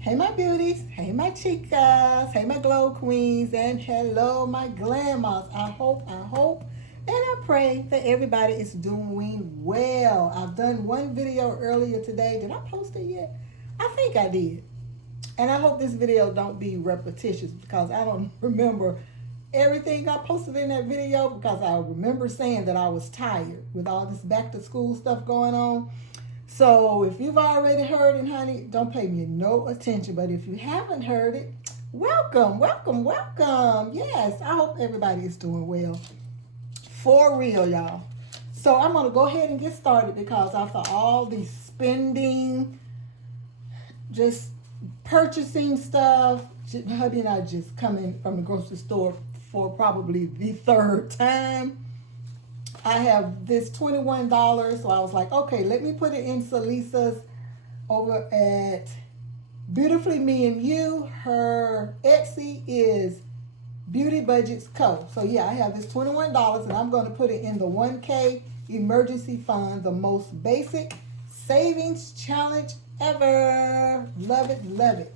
Hey my beauties, hey my chicas, hey my glow queens, and hello my glammers. I hope, and I pray that everybody is doing well. I've done one video earlier today. Did I post it yet? I think I did. And I hope this video don't be repetitious because I don't remember everything I posted in that video because I remember saying that I was tired with all this back to school stuff going on. So if you've already heard it, honey, don't pay me no attention. But if you haven't heard it, welcome, welcome, welcome. Yes, I hope everybody is doing well. For real, y'all. So I'm going to go ahead and get started because after all the spending, just purchasing stuff, hubby and I just coming from the grocery store for probably the third time. I have this $21, so I was like, okay, let me put it in Salisa's over at Beautifully Me and You. Her Etsy is Beauty Budgets Co. So yeah, I have this $21 and I'm going to put it in the 1K emergency fund, the most basic savings challenge ever. Love it, love it.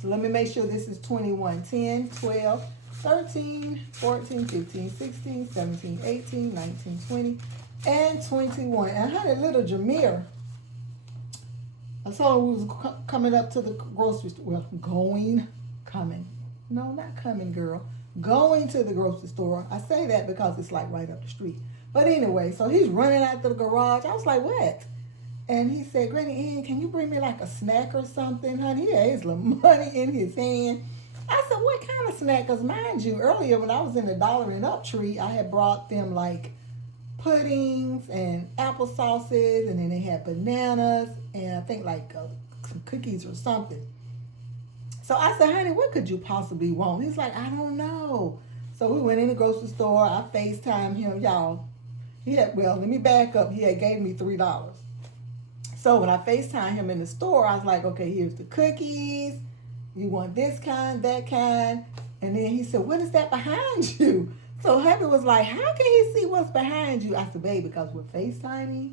So let me make sure this is 21, 10, 12, 13, 14, 15, 16, 17, 18, 19, 20, and 21. And I had a little Jameer. I saw we was coming up to the grocery store. Well, coming. No, not coming, girl. Going to the grocery store. I say that because it's like right up the street. But anyway, so he's running out to the garage. I was like, what? And he said, Granny Ann, can you bring me like a snack or something, honey? He had his little money in his hand. I said, what kind of snack? Because mind you, earlier when I was in the Dollar and Up tree, I had brought them like puddings and apple sauces, and then they had bananas and I think like some cookies or something. So I said, honey, what could you possibly want? He's like, I don't know. So we went in the grocery store. I FaceTimed him, y'all. Let me back up. He had gave me $3. So when I FaceTimed him in the store, I was like, okay, here's the cookies. You want this kind, that kind. And then he said, what is that behind you? So hubby was like, how can he see what's behind you? I said, babe, because we're FaceTiming.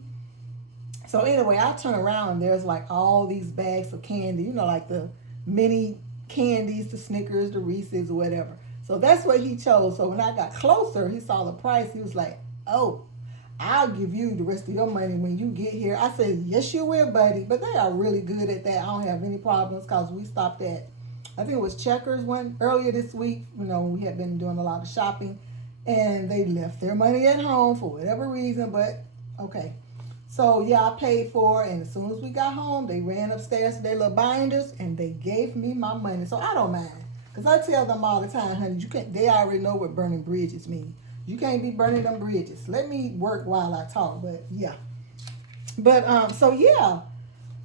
So anyway, I turn around and there's like all these bags of candy, like the mini candies, the Snickers, the Reese's, or whatever. So that's what he chose. So when I got closer, he saw the price. He was like, oh, I'll give you the rest of your money when you get here. I said, yes, you will, buddy. But they are really good at that. I don't have any problems because we stopped at, I think it was Checkers one earlier this week. We had been doing a lot of shopping. And they left their money at home for whatever reason. But, okay. So, yeah, I paid for it. And as soon as we got home, they ran upstairs to their little binders. And they gave me my money. So, I don't mind. Because I tell them all the time, honey, you can't. They already know what burning bridges mean. You can't be burning them bridges. Let me work while I talk, but yeah. But, so yeah,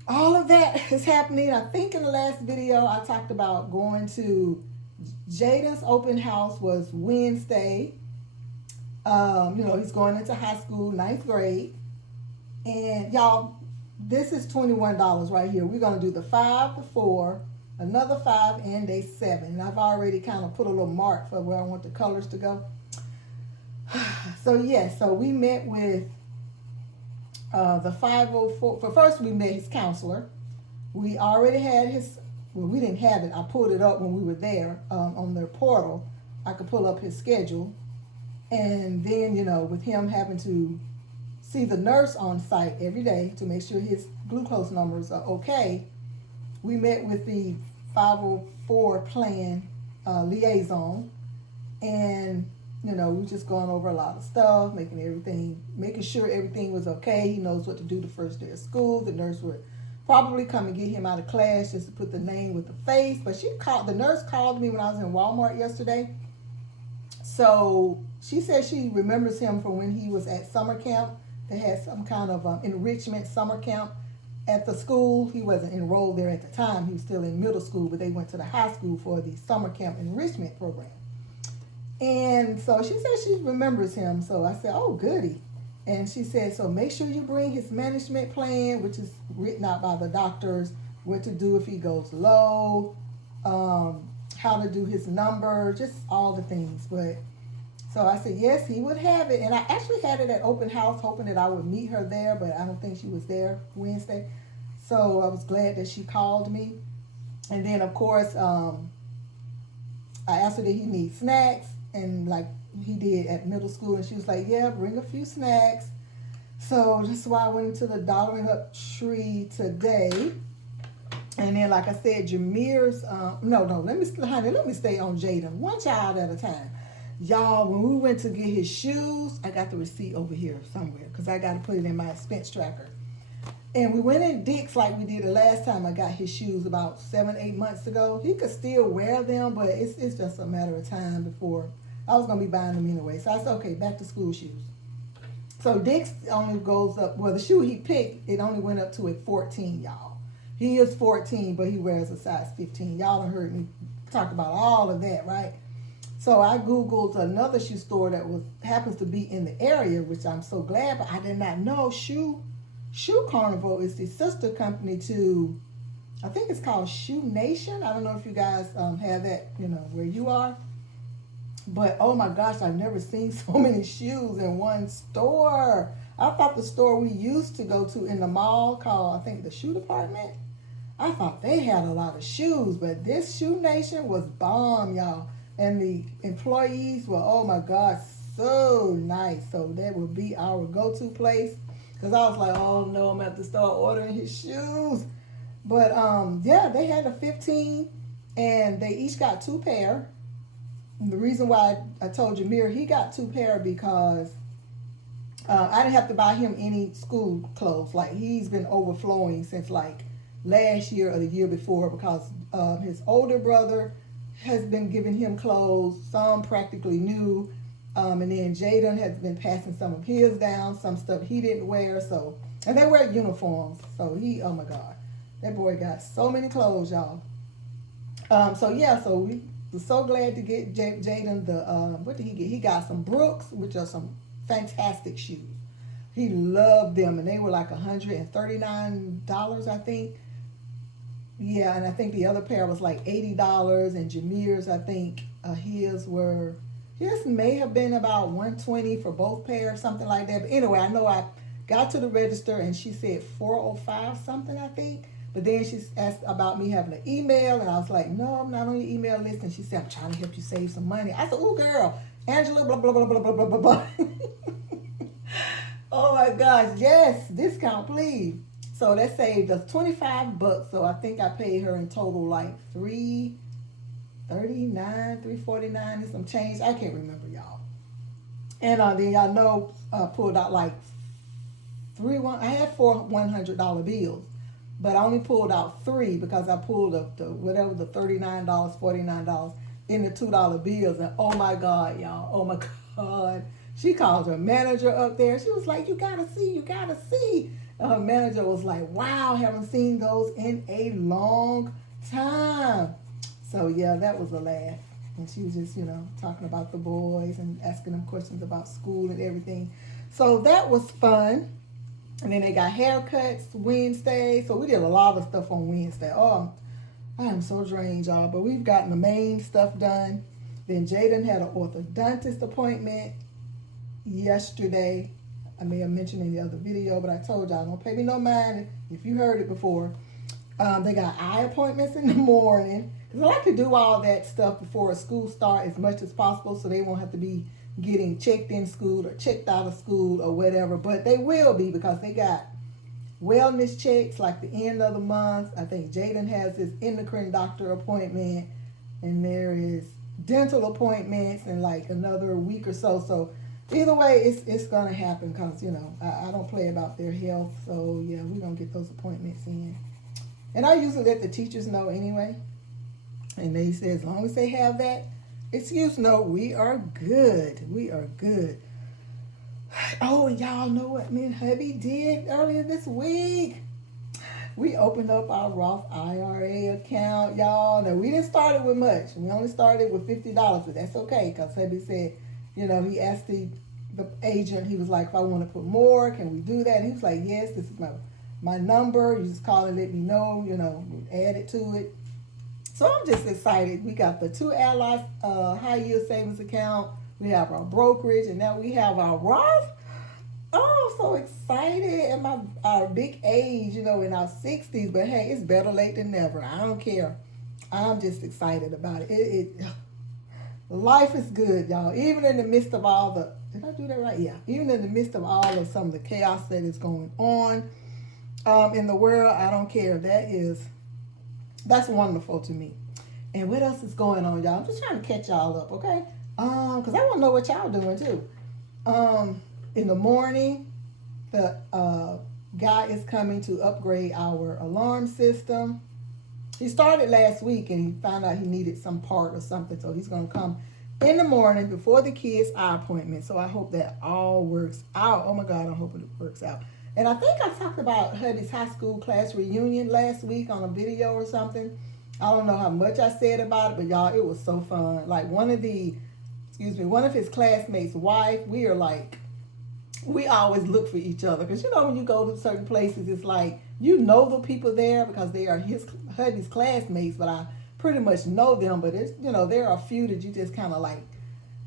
all of that is happening. I think in the last video, I talked about going to Jaden's open house was Wednesday. He's going into high school, 9th grade. And y'all, this is $21 right here. We're going to do the 5, the 4, another 5, and day 7. And I've already kind of put a little mark for where I want the colors to go. So yes, so we met with the 504. But first we met his counselor. We already had we didn't have it. I pulled it up when we were there on their portal. I could pull up his schedule. And then, with him having to see the nurse on site every day to make sure his glucose numbers are okay, we met with the 504 plan liaison. And we just going over a lot of stuff, making sure everything was okay. He knows what to do the first day of school. The nurse would probably come and get him out of class just to put the name with the face. But the nurse called me when I was in Walmart yesterday. So she said she remembers him from when he was at summer camp. They had some kind of enrichment summer camp at the school. He wasn't enrolled there at the time. He was still in middle school, but they went to the high school for the summer camp enrichment program. And so she said she remembers him. So I said, oh, goody. And she said, so make sure you bring his management plan, which is written out by the doctors, what to do if he goes low, how to do his number, just all the things. But so I said, yes, he would have it. And I actually had it at open house, hoping that I would meet her there, but I don't think she was there Wednesday. So I was glad that she called me. And then, of course, I asked her, did he need snacks? And like he did at middle school. And she was like, yeah, bring a few snacks. So that's why I went into the Dollaring Up tree today. And then, like I said, Jameer's, let me stay on Jaden. One child at a time. Y'all, when we went to get his shoes, I got the receipt over here somewhere because I got to put it in my expense tracker. And we went in Dick's like we did the last time I got his shoes about 7-8 months ago. He could still wear them, but it's just a matter of time before I was going to be buying them anyway. So I said, okay, back to school shoes. So Dick's only goes up, well, the shoe he picked, it only went up to a 14, y'all. He is 14, but he wears a size 15. Y'all done heard me talk about all of that, right? So I Googled another shoe store that happens to be in the area, which I'm so glad, but I did not know Shoe Carnival is the sister company to, I think it's called Shoe Nation. I don't know if you guys have that, where you are. But oh my gosh, I've never seen so many shoes in one store. I thought the store we used to go to in the mall called, I think, the Shoe Department, I thought they had a lot of shoes, but this Shoe Nation was bomb, y'all. And the employees were, oh my God, so nice. So that would be our go-to place. Because I was like, oh no, I'm going to have to start ordering his shoes. But yeah, they had a 15 and they each got 2 pair. And the reason why I told Jameer he got 2 pair because I didn't have to buy him any school clothes. Like he's been overflowing since like last year or the year before because his older brother has been giving him clothes, some practically new, and then Jaden has been passing some of his down, some stuff he didn't wear, so, and they wear uniforms, so he, oh my God, that boy got so many clothes, y'all. So yeah, so we were so glad to get Jaden what did he get? He got some Brooks, which are some fantastic shoes. He loved them, and they were like $139, I think. Yeah, and I think the other pair was like $80, and Jameer's, I think his may have been about $120 for both pairs, something like that. But anyway, I know I got to the register and she said $405 something, I think. But then she asked about me having an email, and I was like, no, I'm not on your email list. And she said, I'm trying to help you save some money. I said, oh girl, Angela, blah, blah, blah, blah, blah, blah, blah, blah. Oh my gosh, yes, discount, please. So that saved us $25. So I think I paid her in total like $339, $349 and some change. I can't remember, y'all. And then y'all know pulled out like I had 4 $100 bills, but I only pulled out 3 because I pulled up the $39, $49 in the $2 bills. And oh my God, y'all, oh my God. She called her manager up there. She was like, you gotta see. Her manager was like, wow, haven't seen those in a long time. So yeah, that was a laugh. And she was just, talking about the boys and asking them questions about school and everything. So that was fun. And then they got haircuts Wednesday. So we did a lot of stuff on Wednesday. Oh, I am so drained, y'all. But we've gotten the main stuff done. Then Jaden had an orthodontist appointment yesterday. I may have mentioned in the other video, but I told y'all, don't pay me no mind if you heard it before. They got eye appointments in the morning. Because I like to do all that stuff before school starts as much as possible so they won't have to be getting checked in school or checked out of school or whatever. But they will be because they got wellness checks like the end of the month. I think Jaden has his endocrine doctor appointment. And there is dental appointments in like another week or so. So either way, it's going to happen because, I don't play about their health. So, yeah, we're going to get those appointments in. And I usually let the teachers know anyway. And they say as long as they have that excuse note, we are good. We are good. Oh, and y'all know what me and hubby did earlier this week? We opened up our Roth IRA account, y'all. Now, we didn't start it with much. We only started with $50, but that's okay because hubby said, he asked the agent, he was like, if I want to put more, can we do that? And he was like, yes, this is my number. You just call and let me know, add it to it. So I'm just excited. We got the 2 Allies high yield savings account. We have our brokerage, and now we have our Roth. Oh, I'm so excited at our big age, in our 60s. But hey, it's better late than never. I don't care. I'm just excited about it. Life is good, y'all. Even in the midst of all the, did I do that right? Yeah. Even in the midst of all of some of the chaos that is going on in the world, I don't care. That's wonderful to me. And what else is going on, y'all? I'm just trying to catch y'all up, okay? Because I want to know what y'all doing too. In the morning, the guy is coming to upgrade our alarm system. He started last week and he found out he needed some part or something, so he's going to come in the morning before the kids' eye appointment. So I hope that all works out. Oh my God, I hope it works out. And I think I talked about hubby's high school class reunion last week on a video or something. I don't know how much I said about it, but y'all, it was so fun. Like one of his classmates' wife, we always look for each other. Because, when you go to certain places, it's like, the people there because they are his hubby's classmates, but I pretty much know them. But it's, there are a few that you just kind of like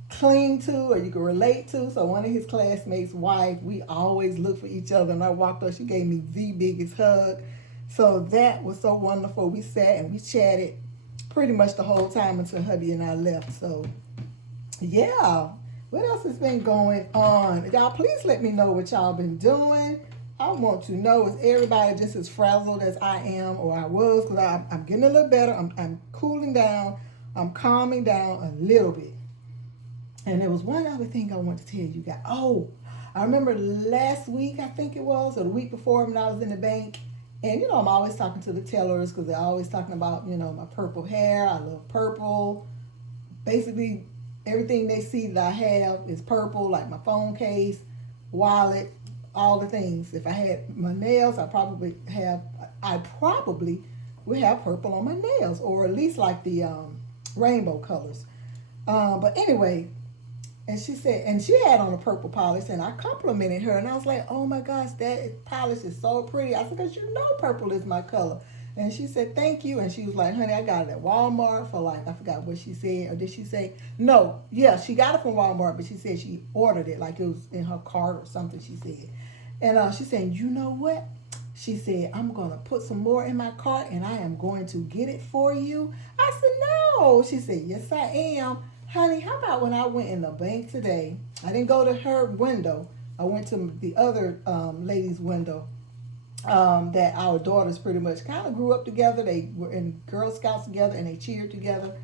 cling to or you can relate to. So one of his classmates' wife, we always look for each other. And I walked up, she gave me the biggest hug. So that was so wonderful. We sat and we chatted pretty much the whole time until hubby and I left. So, yeah. What else has been going on? Y'all, please let me know what y'all been doing. I want to know, is everybody just as frazzled as I am or I was? Because I'm getting a little better. I'm cooling down. I'm calming down a little bit. And there was one other thing I want to tell you guys. Oh, I remember last week, I think it was, or the week before when I was in the bank. And, I'm always talking to the tellers because they're always talking about, my purple hair. I love purple. Basically, everything they see that I have is purple, like my phone case, wallet, all the things. If I had my nails, I probably would have purple on my nails, or at least like the rainbow colors. But anyway, and she said, and she had on a purple polish, and I complimented her, and I was like, oh my gosh, that polish is so pretty. I said, because purple is my color. And she said, thank you. And she was like, honey, I got it at Walmart for I forgot what she said. Or did she say, no, yeah, she got it from Walmart, but she said she ordered it, like it was in her cart or something, she said. And she said, you know what? She said, I'm going to put some more in my cart and I am going to get it for you. I said, no. She said, yes, I am. Honey, how about when I went in the bank today? I didn't go to her window. I went to the other lady's window. That our daughters pretty much kind of grew up together. They were in Girl Scouts together and they cheered together.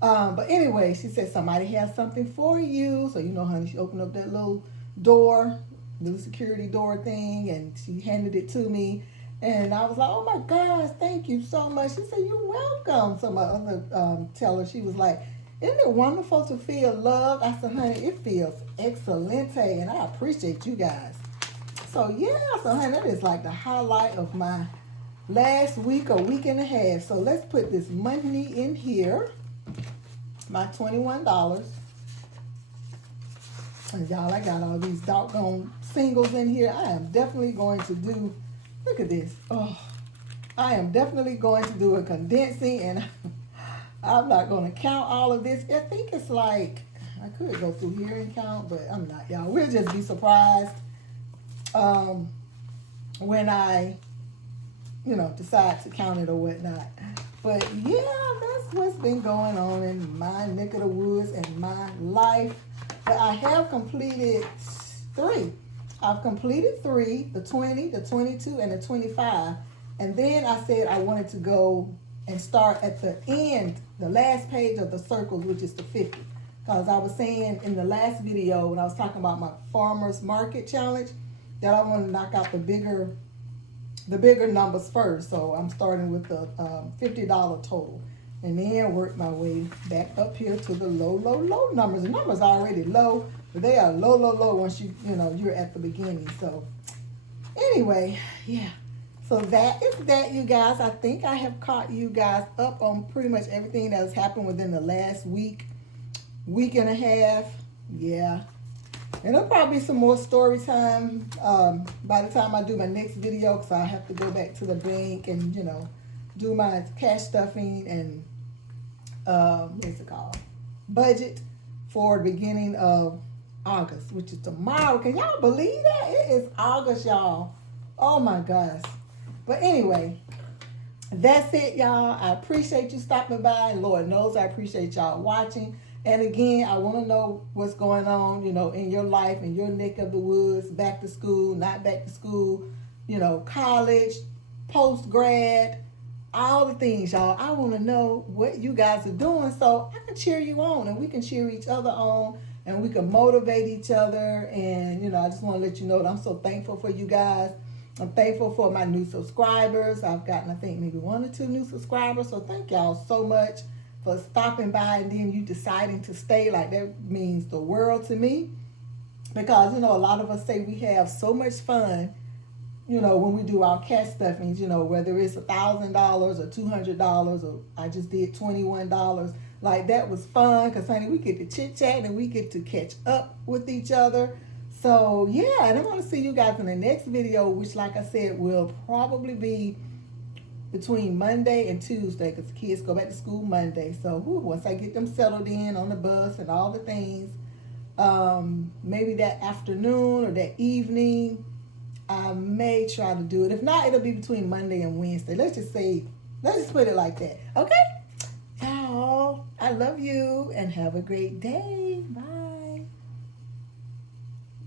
But anyway, she said, somebody has something for you. So, honey, she opened up that little door, little security door thing, and she handed it to me. And I was like, oh my gosh, thank you so much. She said, you're welcome. So my other teller, she was like, isn't it wonderful to feel loved? I said, honey, it feels excelente, and I appreciate you guys. So yeah, honey, that is like the highlight of my last week or week and a half. So let's put this money in here, my $21. And y'all, I got all these doggone singles in here. I am definitely going to do, look at this. Oh, I am definitely going to do a condensing, and I'm not going to count all of this. I think it's like, I could go through here and count, but I'm not, y'all. We'll just be surprised when I, decide to count it or whatnot. But yeah, that's what's been going on in my neck of the woods and my life. But I have completed 3. I've completed 3, the 20, the 22, and the 25. And then I said I wanted to go and start at the end, the last page of the circles, which is the 50. Because I was saying in the last video when I was talking about my farmer's market challenge, that I want to knock out the bigger numbers first. So I'm starting with the $50 total, and then work my way back up here to the low numbers. The numbers are already low, but they are low once you're at the beginning. So anyway, yeah. So that is that, you guys. I think I have caught you guys up on pretty much everything that has happened within the last week and a half. Yeah. And there'll probably be some more story time by the time I do my next video, because I have to go back to the bank and, do my cash stuffing and, what's it called? Budget for the beginning of August, which is tomorrow. Can y'all believe that? It is August, y'all. Oh, my gosh. But anyway, That's it, y'all. I appreciate you stopping by, and Lord knows I appreciate y'all watching. And again, I want to know what's going on, in your life, in your neck of the woods, back to school, not back to school, college, post grad, all the things, y'all. I want to know what you guys are doing so I can cheer you on and we can cheer each other on and we can motivate each other. And, I just want to let you know that I'm so thankful for you guys. I'm thankful for my new subscribers. I've gotten, I think, maybe 1 or 2 new subscribers. So thank y'all so much for stopping by and then you deciding to stay. Like, that means the world to me. Because, a lot of us say we have so much fun, when we do our cat stuffings, whether it's $1,000 or $200 or I just did $21. Like, that was fun because, honey, we get to chit chat and we get to catch up with each other. So, yeah, and I want to see you guys in the next video, which, like I said, will probably be between Monday and Tuesday because the kids go back to school Monday. So, once I get them settled in on the bus and all the things, maybe that afternoon or that evening, I may try to do it. If not, it'll be between Monday and Wednesday. Let's just put it like that. Okay? Y'all, I love you and have a great day. Bye.